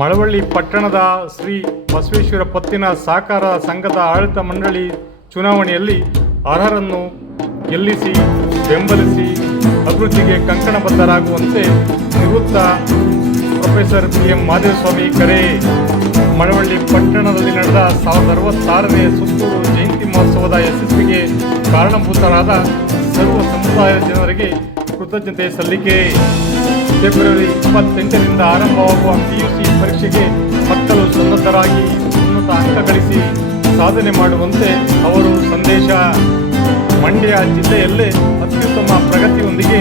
ಮಳವಳ್ಳಿ ಪಟ್ಟಣದ ಶ್ರೀ ಬಸವೇಶ್ವರ ಪತ್ತಿನ ಸಹಕಾರ ಸಂಘದ ಆಡಳಿತ ಮಂಡಳಿ ಚುನಾವಣೆಯಲ್ಲಿ ಅರ್ಹರನ್ನು ಗೆಲ್ಲಿಸಿ ಬೆಂಬಲಿಸಿ ಅಭಿವೃದ್ಧಿಗೆ ಕಂಕಣಬದ್ಧರಾಗುವಂತೆ ನಿವೃತ್ತ ಪ್ರೊಫೆಸರ್ PM ಮಾದೇವಸ್ವಾಮಿ ಕರೆ. ಮಳವಳ್ಳಿ ಪಟ್ಟಣದಲ್ಲಿ ನಡೆದ 1066ನೇ ಸುತ್ತೂರು ಜಯಂತಿ ಮಹೋತ್ಸವದ ಯಶಸ್ವಿಗೆ ಕಾರಣಭೂತರಾದ ಸರ್ವ ಸಮುದಾಯದ ಜನರಿಗೆ ಕೃತಜ್ಞತೆ ಸಲ್ಲಿಕೆ. ಫೆಬ್ರವರಿ 28ರಿಂದ ಆರಂಭವಾಗುವ PUC ಪರೀಕ್ಷೆಗೆ ಮಕ್ಕಳು ಸನ್ನದ್ಧರಾಗಿ ಉನ್ನತ ಅಂಕ ಗಳಿಸಿ ಸಾಧನೆ ಮಾಡುವಂತೆ ಅವರು ಸಂದೇಶ. ಮಂಡ್ಯ ಜಿಲ್ಲೆಯಲ್ಲೇ ಅತ್ಯುತ್ತಮ ಪ್ರಗತಿಯೊಂದಿಗೆ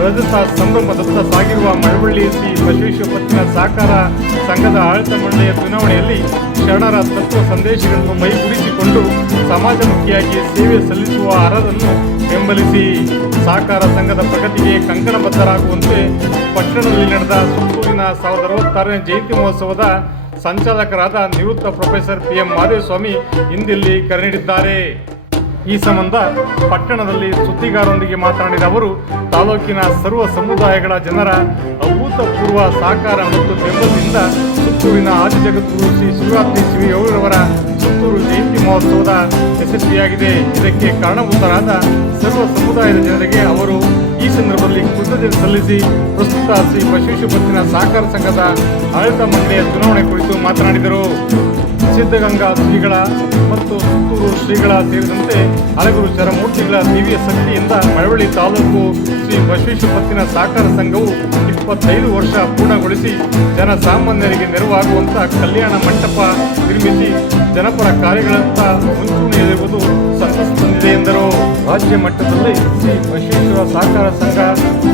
ರಜತ ಸಂಭ್ರಮದತ್ತ ಸಾಗಿರುವ ಮಳವಳ್ಳಿ ಶ್ರೀ ಬಸವೇಶ್ವರ ಪತ್ತಿನ ಸಹಕಾರ ಸಂಘದ ಆಡಳಿತ ಮಂಡಳಿಯ ಚುನಾವಣೆಯಲ್ಲಿ ಶರಣರ ತತ್ವ ಸಂದೇಶಗಳನ್ನು ಮೈಗೂಡಿಸಿಕೊಂಡು ಸಮಾಜಮುಖಿಯಾಗಿ ಸೇವೆ ಸಲ್ಲಿಸುವ ಅರ್ಹರನ್ನು ಬೆಂಬಲಿಸಿ ಸಹಕಾರ ಸಂಘದ ಪ್ರಗತಿಗೆ ಕಂಕಣಬದ್ಧರಾಗುವಂತೆ ಪಟ್ಟಣದಲ್ಲಿ ನಡೆದ ಸುತ್ತೂರಿನ 1066ನೇ ಜಯಂತಿ ಮಹೋತ್ಸವದ ಸಂಚಾಲಕರಾದ ನಿವೃತ್ತ ಪ್ರೊಫೆಸರ್ PM ಮಾದೇವಸ್ವಾಮಿ ಇಂದಿಲ್ಲಿ ಕರೆ ನೀಡಿದ್ದಾರೆ. ಈ ಸಂಬಂಧ ಪಟ್ಟಣದಲ್ಲಿ ಸುದ್ದಿಗಾರರೊಂದಿಗೆ ಮಾತನಾಡಿದ ಅವರು, ತಾಲೂಕಿನ ಸರ್ವ ಸಮುದಾಯಗಳ ಜನರ ಅಭೂತಪೂರ್ವ ಸಹಕಾರ ಮತ್ತು ಬೆಂಬಲದಿಂದ ಸುತ್ತೂರಿನ ಆದಿಜಗದ್ಗುರು ಶ್ರೀ ಶಿವರಾತ್ರಿ ಶಿವಯೋಗಿರವರ ಸುತ್ತೂರು ಜಯಂತಿ ಮಹೋತ್ಸವದ ಯಶಸ್ವಿಯಾಗಿದೆ. ಇದಕ್ಕೆ ಕಾರಣಭೂತರಾದ ಸರ್ವ ಸಮುದಾಯದ ಜನರಿಗೆ ಅವರು ಈ ಸಂದರ್ಭದಲ್ಲಿ ಕೃತಜ್ಞತೆ ಸಲ್ಲಿಸಿ ಪ್ರಸ್ತುತ ಶ್ರೀ ಬಸವೇಶ್ವರ ಪತ್ತಿನ ಸಹಕಾರ ಸಂಘದ ಆಡಳಿತ ಮಂಡಳಿಯ ಚುನಾವಣೆ ಕುರಿತು ಮಾತನಾಡಿದರು. ಸಿದ್ಧಗಂಗಾ ಶ್ರೀಗಳ ಮತ್ತು ಸುತ್ತೂರು ಶ್ರೀಗಳ ಸೇರಿದಂತೆ ಹಲವರು ಚರಮೂರ್ತಿಗಳ ದಿವ್ಯ ಶಕ್ತಿಯಿಂದ ಮಳವಳ್ಳಿ ತಾಲೂಕು ಶ್ರೀ ಬಸವೇಶ್ವರ ಪತ್ತಿನ ಸಹಕಾರ ಸಂಘವು 25 ವರ್ಷ ಪೂರ್ಣಗೊಳಿಸಿ ಜನಸಾಮಾನ್ಯರಿಗೆ ನೆರವಾಗುವಂಥ ಕಲ್ಯಾಣ ಮಂಟಪ ನಿರ್ಮಿಸಿ ಜನಪರ ಕಾರ್ಯಗಳಂತ ಮುಂಚೂಣಿಯಲ್ಲಿರುವುದು ಸಂತಸ ತಂದಿದೆ ಎಂದರು. ರಾಜ್ಯ ಮಟ್ಟದಲ್ಲಿ ಶ್ರೀ ಬಸವೇಶ್ವರ ಸಹಕಾರ ಸಂಘ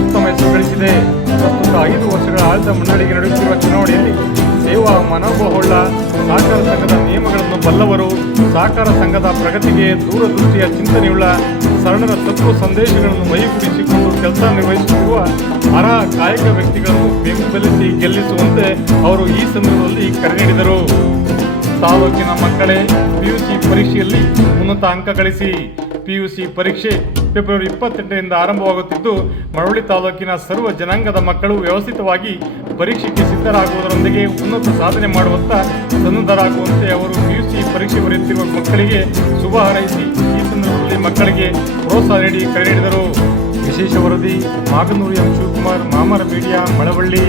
ಉತ್ತಮ ಹೆಸರು ಗಳಿಸಿದೆ. ಪ್ರಸ್ತುತ 5 ವರ್ಷಗಳ ಆಡಳಿತ ಮಂಡಳಿಗೆ ನಡೆಯುತ್ತಿರುವ ಚುನಾವಣೆಯಲ್ಲಿ ಸೇವಾ ಮನೋಭಾವವುಳ್ಳ ಸಹಕಾರ ಸಂಘದ ನಿಯಮಗಳನ್ನು ಬಲ್ಲವರು, ಸಹಕಾರ ಸಂಘದ ಪ್ರಗತಿಗೆ ದೂರದೃಷ್ಟಿಯ ಚಿಂತನೆಯುಳ್ಳ ಶರಣರ ತತ್ವ ಸಂದೇಶಗಳನ್ನು ಮೈಗೂಡಿಸಿಕೊಂಡು ಕೆಲಸ ನಿರ್ವಹಿಸುತ್ತಿರುವ ಅರ್ಹ ಕಾಯಕ ವ್ಯಕ್ತಿಗಳನ್ನು ಬೆಂಬಲಿಸಿ ಗೆಲ್ಲಿಸುವಂತೆ ಅವರು ಈ ಸಂದರ್ಭದಲ್ಲಿ ಕರೆ ನೀಡಿದರು. ತಾಲೂಕಿನ ಮಕ್ಕಳೇ PUC ಪರೀಕ್ಷೆಯಲ್ಲಿ ಉನ್ನತ ಅಂಕ ಗಳಿಸಿ. PUC ಪರೀಕ್ಷೆ ಫೆಬ್ರವರಿ 28ರಿಂದ ಆರಂಭವಾಗುತ್ತಿದ್ದು, ಮಳವಳ್ಳಿ ತಾಲೂಕಿನ ಸರ್ವ ಜನಾಂಗದ ಮಕ್ಕಳು ವ್ಯವಸ್ಥಿತವಾಗಿ ಪರೀಕ್ಷೆಗೆ ಸಿದ್ಧರಾಗುವುದರೊಂದಿಗೆ ಉನ್ನತ ಸಾಧನೆ ಮಾಡುವತ್ತ ಸನ್ನದ್ಧರಾಗುವಂತೆ ಅವರು PUC ಪರೀಕ್ಷೆ ಬರೆಯುತ್ತಿರುವ ಮಕ್ಕಳಿಗೆ ಶುಭ ಹಾರೈಸಿ ಈ ಸಂದರ್ಭದಲ್ಲಿ ಮಕ್ಕಳಿಗೆ ಪ್ರೋತ್ಸಾಹ ನೀಡಿ ಕರೆ ನೀಡಿದರು. ವಿಶೇಷ ವರದಿ ಮಾಗನೂರು M. ಶಿವಕುಮಾರ್, ಮಾಮರ ಮೀಡಿಯಾ, ಮಳವಳ್ಳಿ.